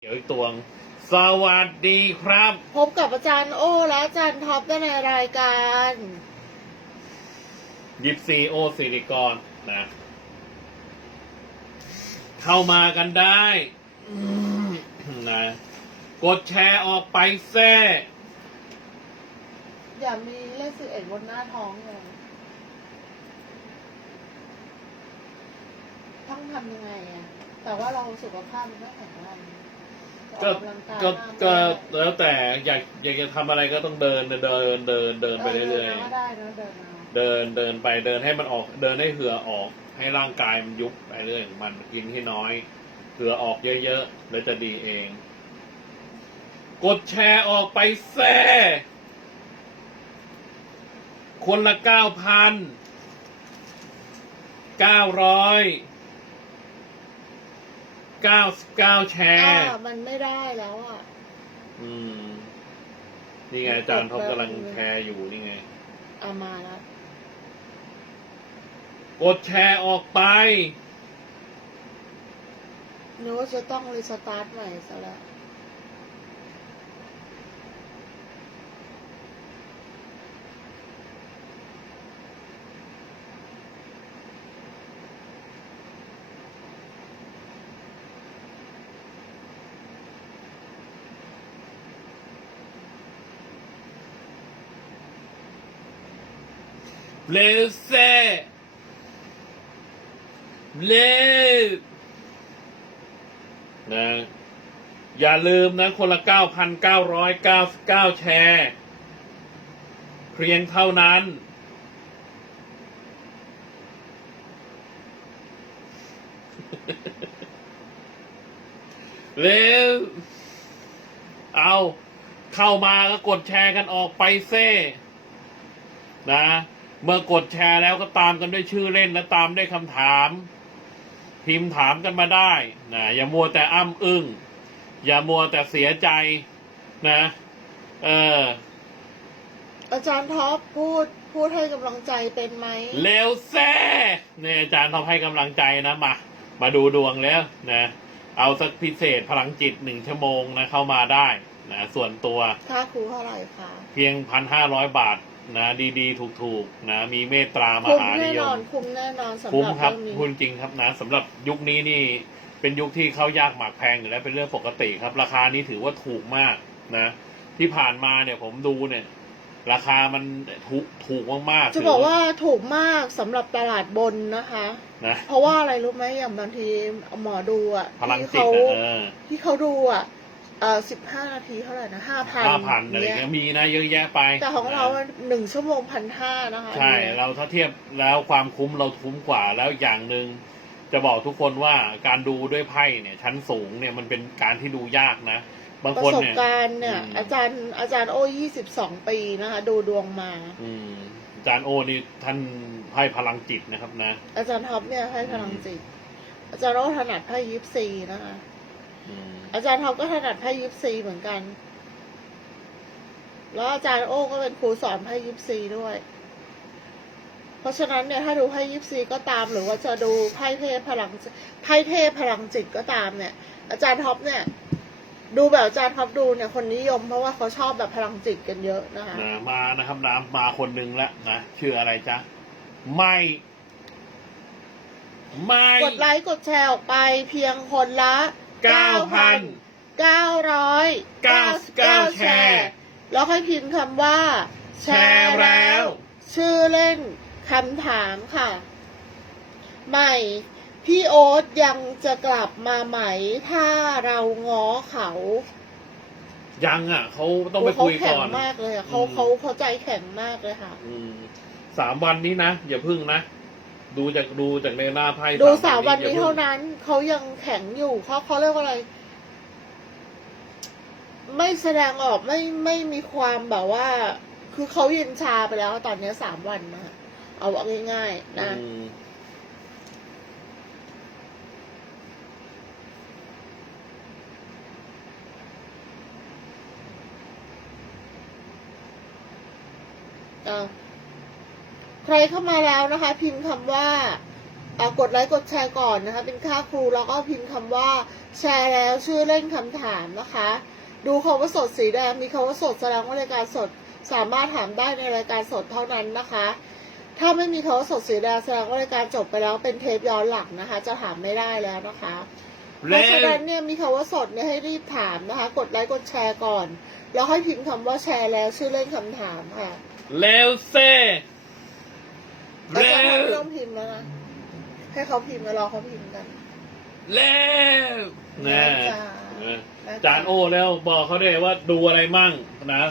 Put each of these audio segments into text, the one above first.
เดี๋ยวอีกตวง สวัสดีครับ พบกับอาจารย์โอและอาจารย์ท็อปได้ในรายการยิปซีโอสิริกรนะ เข้ามากันได้อืมนะ กดแชร์ออกไปแซ่อย่ามีเลขสิบเอ็ดบนหน้าท้องเลยต้องทำยังไงอะแต่ว่าเราสุขภาพมันไม่แข็งแรงจะอ ก็อกกำลังกายก็บ้างก็แล้วแต่อยากอยากจะทำอะไรก็ต้องเดินเดินเดินเดินไปเรื่อยๆก็ได้นะเดินเอาๆเดินเดินไปเดินให้มันออก เดินให้เหือออก ให้ร่างกายมันยุบไปเรื่อยของมันกินให้น้อยเหือออกเยอะๆแล้วจะดีเอง กดแชร์ออกไปแซ่ คนละเก้าพันเก้าร้อย เก้าเก้าแชอ่าร์มันไม่ได้แล้วอะ อืม นี่ไงอาจารย์ท็อปกำลังแชร์อยู่นี่ไง เอามาแล้วกดแชร์ออกไปนึกว่าจะต้องรีสตาร์ทใหม่ซะแล้ว เร็วเซ่เร็วนะอย่าลืมนะคนละ 9,999 แชร์ เพียงเท่านั้น เร็วเอาเข้ามาก็กดแชร์กันออกไปเซ่ นะ เมื่อกดแชร์แล้วก็ตามกันด้วยชื่อเล่นและตามด้วยคำถาม พิมพ์ถามกันมาได้นะอย่ามัวแต่อ้ำอึ้งอย่ามัวแต่เสียใจนะ เออ อาจารย์ท็อปพูดพูดให้กำลังใจเป็นไหมเร็วแซ่เนี่ยอาจารย์ทำให้กำลังใจนะมา มาดูดวงแล้วนะ เอาสักพิเศษพลังจิตหนึ่งชั่วโมงนะเข้ามาได้นะส่วนตัว ค่าครูเท่าไหร่คะ เพียงพันห้าร้อยบาท นะดีๆ ถูกๆนะมีเมตตามคุ้มหาแน่นิยนอม นคุ้มแน่นอนสำคุ้มหรับครับเรื่องนี้พูดจริงครับนะสำหรับยุคนี้นี่เป็นยุคที่เข้ายากหมากแพงอยู่แล้วเป็นเรื่องปกติครับ ราคานี้ถือว่าถูกมากนะ ที่ผ่านมาเนี่ยผมดูเนี่ย ราคามันถูกถูกมากๆจะบอกว่าถูกมากสำหรับตลาดบนนะคะ นะเพราะว่าอะไรรู้ไหมอย่างบางทีหมอดูอะพลังที่จิตเขาอะเออ ที่เขาดูอะ เอ่อสิบห้านาทีเท่าไหร่นะห้าพันห้าพันอะไรเงี้ยมีนะเยอะแยะไป แต่ของเรานะหนึ่งชั่วโมงพันห้านะคะใช่อันนี้เราถ้าเทียบแล้วความคุ้มเราคุ้มกว่าแล้วอย่างหนึ่งจะบอกทุกคนว่าการดูด้วยไพ่เนี่ย ชั้นสูงเนี่ยมันเป็นการที่ดูยากนะบางประคนสบเนี่ยการณ์เนี่ยอืมอาจารย์อาจารย์โอ้ยี่สิบสองปีนะคะ ดูดวงมา อืมอาจารย์โอนี่ท่านให้พลังจิตนะครับนะ อาจารย์ท็อปเนี่ยให้พลังจิต อาจารย์โอ้ถนัดไพ่ยิปซีนะคะ อืมอาจารย์ท็อปก็ถนัดไพ่ยิปซีเหมือนกัน แล้วอาจารย์โอ้ก็เป็นครูสอนไพ่ยิปซีด้วย เพราะฉะนั้นเนี่ยถ้าดูไพ่ยิปซีก็ตามหรือว่าจะดูไพ่เทพพลังไพ่เทพพลังจิตก็ตามเนี่ย อาจารย์ท็อปเนี่ย ดูแบบอาจารย์ท็อปดูเนี่ยคนนิยมเพราะว่าเขาชอบแบบพลังจิตกันเยอะนะคะนะมานะครับน้ำมาคนหนึ่งแล้วนะชื่ออะไรจ๊ะไม่ไม่ กดไลค์กดแชร์ออกไปเพียงคนละ เก้าพัน999 99 แชร์ แล้วค่อยพิมพ์คำว่า แชร์แล้ว ชื่อเล่นคำถามค่ะ ใหม่ พี่โอ๊ตยังจะกลับมาไหม ถ้าเราง้อเขายังอะเขาต้องไปโเขาคุยแข็งก่อนมากเลยอะเขาอืมเขาเขาใจแข็งมากเลยค่ะ อืมสามวันนี้นะ อย่าพึ่งนะ ดูจากดูจากในหน้าไพ่ดูสามวันนี้อย่เท่าพึ่งนั้น เขายังแข็งอยู่เขาเขาเรียกว่าอะไร ไม่แสดงออกไม่ไม่มีความแบบว่า คือเขาเย็นชาไปแล้วตอนนี้สามวันนะเอาว่าง่ายๆนะอืมอะ ใครเข้ามาแล้วนะคะ พิมพ์คำว่าอ่ากดไลค์กดแชร์ก่อนนะคะ เป็นค่าครูแล้วก็พิมพ์คำว่าแชร์แล้วชื่อเล่นคำถามนะคะ ดูคำว่าสดสีแดงมีคำว่าสดแสดงว่ารายการสดสามารถถามได้ในรายการสดเท่านั้นนะคะ ถ้าไม่มีคำว่าสดสีแดงแสดงว่ารายการจบไปแล้วเป็นเทปย้อนหลังนะคะ จะถามไม่ได้แล้วนะคะเพแล้ราะฉะวนั้นเนี่ยมีคำว่าสดเนี่ยให้รีบถามนะคะ กดไลค์กดแชร์ก่อน แล้วให้พิมพ์คำว่าแชร์แล้วชื่อเล่นคำถามค่ะแล้วเซ่ แล้วแล้ก็วไม่ต้องพิมพ์แล้วนะให้เขาพิมพ์แล้วรอเขาพิมพ์กันแล้วนะจ้านะจานโอแล้วบอกเขาได้ว่าดูอะไรมั่งนะ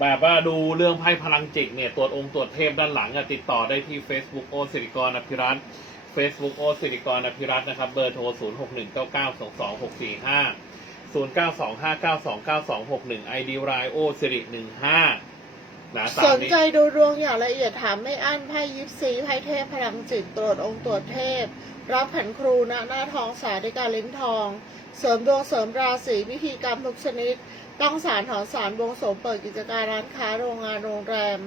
แบบว่าดูเรื่องไพ่พลังจิตเนี่ยตรวจองค์ตรวจเทพด้านหลังอะติดต่อได้ที่ Facebook โอสิริกรอภิรัตน์ Facebook โอสิริกรอภิรัตน์นะครับ เบอร์โทร 0 6 1 9 9 2 2 6 4 5 0 9 2 5 9 2 9 2 6 1 ID รายโอสิริ 15 นะตาสมนนี้ใจดูดวงอย่างละเอียดถามไม่อั้นไพ่ยิปซีไพ่เทพพลังจิตตรวจองค์ตรวจเทพ รับผันครูณหน้าทองสายด้วยการลิ้นทอง เสริมดวงเสริมราศีพิธีกรรมทุกชนิด ต้องสารถอนสารบวงสรวงเปิดกิจการร้านค้าโรงงานโรงแรม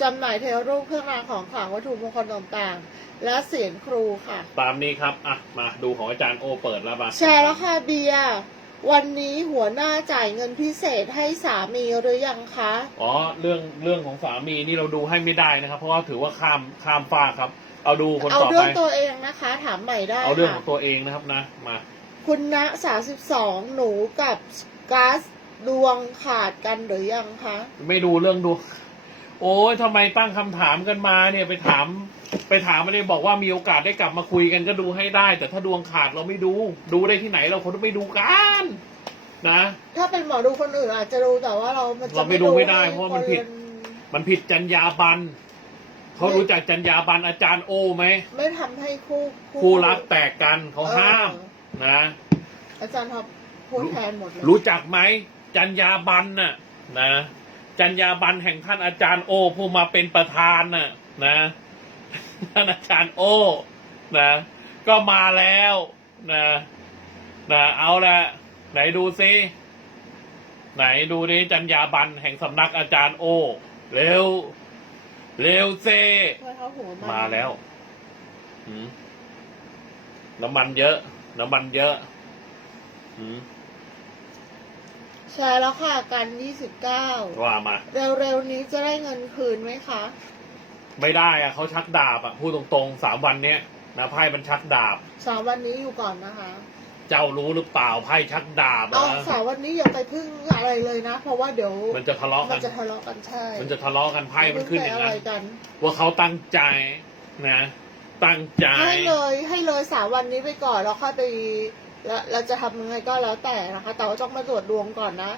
จำหน่ายเทวรูปเครื่องรางของขลังวัตถุมงคลต่างๆ และเสียงครูค่ะ ตามนี้ครับ อะ มาดูของอาจารย์โอเปิดแล้วมาแชร์แล้วค่ะเบียร์ วันนี้หัวหน้าจ่ายเงินพิเศษให้สามีหรือยังคะ อ๋อเรื่องเรื่องของสามีนี่เราดูให้ไม่ได้นะครับ เพราะว่าถือว่าข้ามข้ามฟ้ากครับ เอาดูคนเอาต่อเรื่ไป องตัวเองนะคะ ถามใหม่ได้เอาเรื่องขค่ะองตัวเองนะครับนะมา คุณณสาสิบสองหนูกับก๊าซดวงขาดกันหรือยังคะ ไม่ดูเรื่องดู โอ้ยทำไมตั้งคำถามกันมาเนี่ยไปถาม ไปถามไม่ได้บอกว่ามีโอกาสได้กลับมาคุยกันก็ดูให้ได้ แต่ถ้าดวงขาดเราไม่ดู ดูได้ที่ไหนเราคนไม่ดูกันนะ ถ้าเป็นหมอดูคนอื่นอาจจะรู้แต่ว่าเรามันจะเราไม่ดูไม่ได้ให้เพราะว่ามันผิดคมันผิดจรรยาบรรณเขารู้จักจรรยาบรรณอาจารย์โอไหมไม่ทำให้คู่คู่รักแตกกันเขาห้ามเออนะ อาจารย์ท็อปพูดแทนหมดเลยรู้จักไหมจัญญาบันน่ะนะ จัญญาบันแห่งท่านอาจารย์โอผู้มาเป็นประธานน่ะนะท่านอาจารย์โอนะก็มาแล้วนะนะเอาละไหนดูซิ ไหนดูดิจัญญาบันแห่งสำนักอาจารย์โอ เร็ว เร็วเซเพื่อเขาหัวมาแล้วหืมน้ำมันเยอะ น้ำมันเยอะหืม แชร์แล้วค่ะกันยี่สิบเก้าว่ามา เร็วๆนี้จะได้เงินคืนไหมคะ ไม่ได้อะเขาชักดาบอะพูดตรงๆสามวันเนี้ยนะไพ่มันชักดาบ สามวันนี้อยู่ก่อนนะคะเจ้ารู้หรือเปล่าไพ่ชักดาบเอาอะสามวันนี้อย่าไปพึ่งอะไรเลยนะ เพราะว่าเดี๋ยวมันจะทะเลาะมักันนจะทะเลาะกันใช่มันจะทะเลาะกันไพ่มันขึ้นอย่างอะไรนั้นกัน ว่าเขาตั้งใจนะ ตั้งใจ ให้เลยให้เลยสามวันนี้ไปก่อนแล้วค่อยไป แล้วเราจะทำยังไงก็แล้วแต่นะคะ แต่ว่าต้องมาตรวจดวงก่อนนะ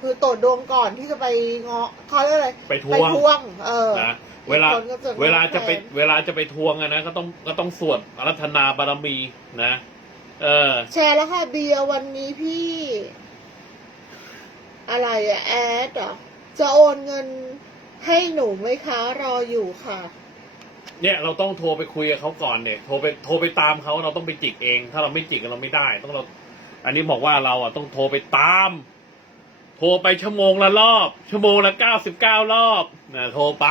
คือตรวจดวงก่อนที่จะไปเงาะเขาเรียกอะไรไปทไปวงทวง เออ นะเวลาคนก็จะเวลาจะไปแทน เวลาจะไปทวงอะนะก็ต้องก็ต้องสวดอารัธนาบารมีนะ เออ แชร์แล้วค่ะเบียร์วันนี้พี่ อะไรอะแอดเหรอจะโอนเงินให้หนูไหมคะ รออยู่ค่ะ เนี่ยเราต้องโทรไปคุยกับเขาก่อนเนี่ยโทรไปโทรไปตามเขาเราต้องไปจิกเอง ถ้าเราไม่จิกเราไม่ได้ ต้องเรา อันนี้บอกว่าเราอะต้องโทรไปตาม โทรไปชั่วโมงละรอบ ชั่วโมงละเก้าสิบเก้ารอบนะโทรไป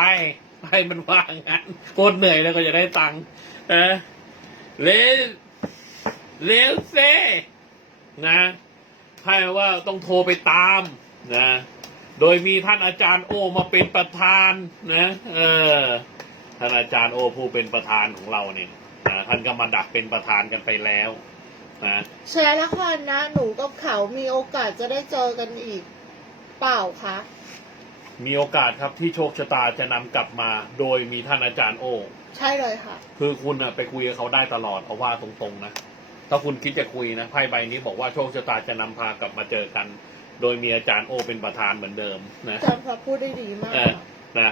ให้มันว่างั้นโคตรเหนื่อยแล้วก็จะได้ตังค์เออเลเลเซนะให้ว่าต้องโทรไปตามนะโดยมีท่านอาจารย์โอมาเป็นประธานนะ เออ ท่านอาจารย์โอผู้เป็นประธานของเราเนี่ยนะท่านก็มาดักเป็นประธานกันไปแล้วนะแชร์แล้วค่ะนะ หนูกับเขามีโอกาสจะได้เจอกันอีก เปล่าคะมีโอกาสครับที่โชคชะตาจะนำกลับมา โดยมีท่านอาจารย์โอ ใช่เลยค่ะ คือคุณน่ะไปคุยกับเขาได้ตลอดเอาว่าตรงๆนะ ถ้าคุณคิดจะคุยนะไพ่ใบนี้บอกว่าโชคชะตาจะนำพากลับมาเจอกัน โดยมีอาจารย์โอเป็นประธานเหมือนเดิมนะอาจารย์พระพูดได้ดีมากเออนะ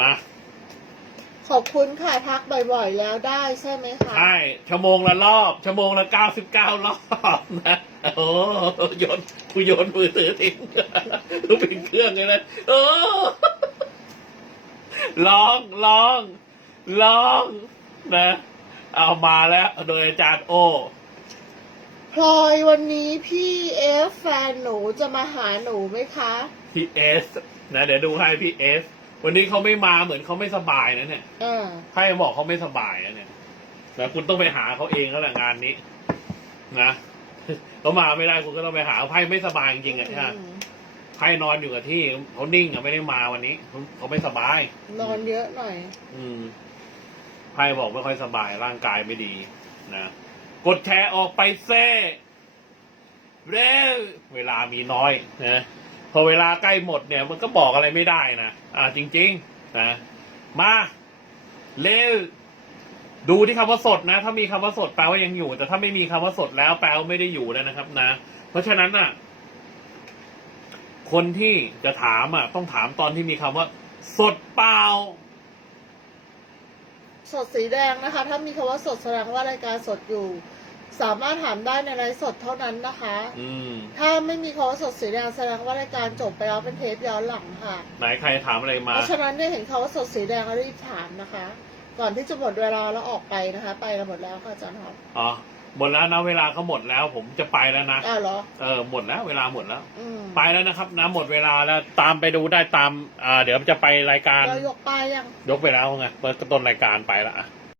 มา ขอบคุณค่ะทักบ่อยๆแล้วได้ใช่ไหมคะ ใช่ชั่วโมงละรอบ ชั่วโมงละเก้าสิบเก้ารอบนะโอ้โยนกูโยนมือถือทิ้งกูปิดเครื่องเลยนะโอ้ลองลองลองนะ เอามาแล้วโดยอาจารย์โอพลอยวันนี้พี่เอฟแฟนหนูจะมาหาหนูไหมคะ พี่เอสนะเดี๋ยวดูให้พี่เอส วันนี้เขาไม่มาเหมือนเขาไม่สบายนะเนี่ยเออใครบอกเขาไม่สบายนะเนี่ยนะคุณต้องไปหาเขาเองแล้วแหละงานนี้ นะเขามาไม่ได้คุณก็ต้องไปหาไพ่ไม่สบายจริงๆอะใช่ไหมอืมไพ่นอนอยู่กับที่เขานิ่งอะไม่ได้มาวันนี้เขาเขาไม่สบาย นอนเยอะหน่อย อืมไพ่บอกไม่ค่อยสบายร่างกายไม่ดี นะ กดแชร์ออกไปเซ่เร็วเวลามีน้อยนะพ อเวลาใกล้หมดเนี่ย มันก็บอกอะไรไม่ได้นะอ่าจริง ๆ นะ มาเร็วดูที่คำว่าสดนะ ถ้ามีคำว่าสดแปลว่ายังอยู่ แต่ถ้าไม่มีคำว่าสดแล้วแปลว่าไม่ได้อยู่แล้วนะครับ นะ เพราะฉะนั้นอะ คนที่จะถามอะ ต้องถามตอนที่มีคำว่า สดเปล่า สดสีแดงนะคะ ถ้ามีคำว่าสดแสดงว่ารายการสดอยู่ สามารถถามได้ในไลฟ์สดเท่านั้นนะคะ อืมถ้าไม่มีคำว่าสดสีแดงแสดงว่ารายการจบไปแล้วเป็นเทปย้อนหลังค่ะ ไหนใครถามอะไรมา เพราะฉะนั้นเนี่ยเห็นคำว่าสดสีแดงก็รีบถามนะคะ ก่อนที่จะหมดเวลาแล้วออกไปนะคะ ไปกันหมดแล้วค่ะอาจารย์ครับอ๋อหมดแล้วนะเวลาเขาหมดแล้ว ผมจะไปแล้วนะอ้าวเหรอ เออหมดแล้วเวลาหมดแล้ว อืมไปแล้วนะครับนะหมดเวลาแล้วตามไปดูได้ตามอ่าเดี๋ยวจะไปรายการเรายกป้ายยัง ยกไปแล้วไงเปิดต้นรายการไปละอะ